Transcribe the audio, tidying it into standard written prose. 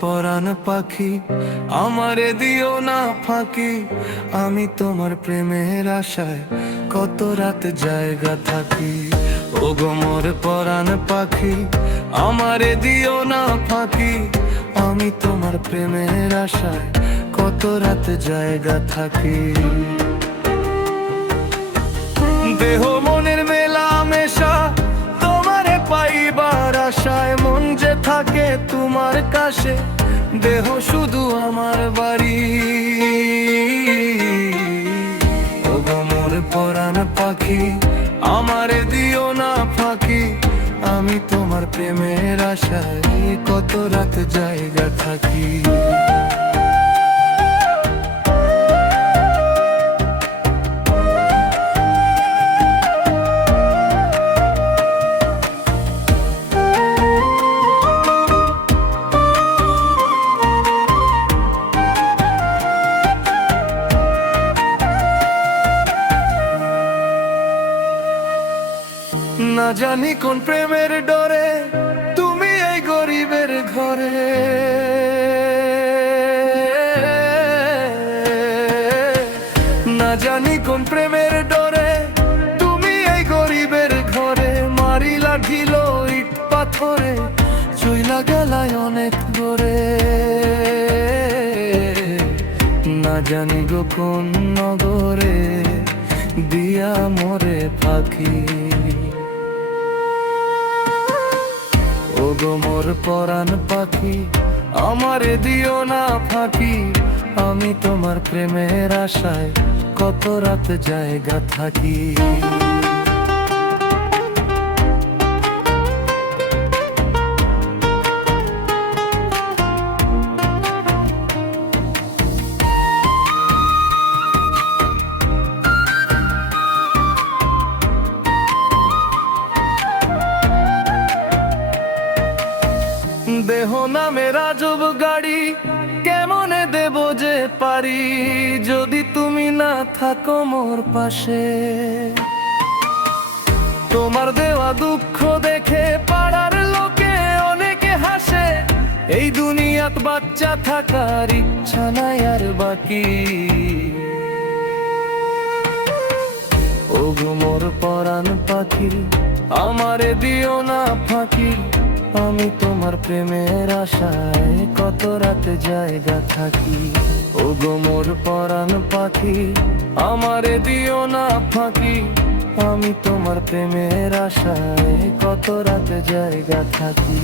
পরাণ পাখি, আমারে দিও না ফাঁকি। আমি তোমার প্রেমের আশায় কত রাত জায়গা থাকি। ওগো মোর পরাণ পাখি, আমারে দিও না ফাঁকি। আমি তোমার প্রেমের আশায় কত রাত জায়গা থাকি। দেহ মনের মেলা মেশা, তোমারে পাইবার আশায় মন যে থাকে তোমার কাছে। দেহ শুধু আমার বাড়ি। ওগো মোর পরাণ পাখি, আমারে দিও না ফাঁকি। আমি তোমার প্রেমের আশায় কত রাত জায়গা থাকি। না জানি কোন প্রেমের ডরে তুমি এই গরিবের ঘরে। না জানি কোন প্রেমের ডরে তুমি এই গরিবের ঘরে। মারিলা ঢিল ইট পাথরে, চইলা গেলায় অনেক দূরে। না জানি গো কোন নগরে দিয়া মোরে পাখি। ওগো মোর পরাণ পাখি, আমারে দিও না ফাঁকি। আমি তোমার প্রেমের আশায় কত রাত জায়গা থাকি। দেহ নামে রাজব গাড়ি কেমনে দেব যে পারি, যদি তুমি না থাকো মোর পাশে। তোমার দেওয়া দুঃখ দেখে পাড়ার লোকে অনেকে হাসে। এই দুনিয়াত বাচ্চা থাকার ইচ্ছা নাই আর বাকি। ওগো মোর পরাণ পাখি, আমারে দিও না ফাঁকি। আমি তোমার প্রেমের আশায় কত রাত জায়গা থাকি। ওগো মোর পরাণ পাখি, আমারে দিও না ফাঁকি। আমি তোমার প্রেমের আশায় কত রাত জায়গা থাকি।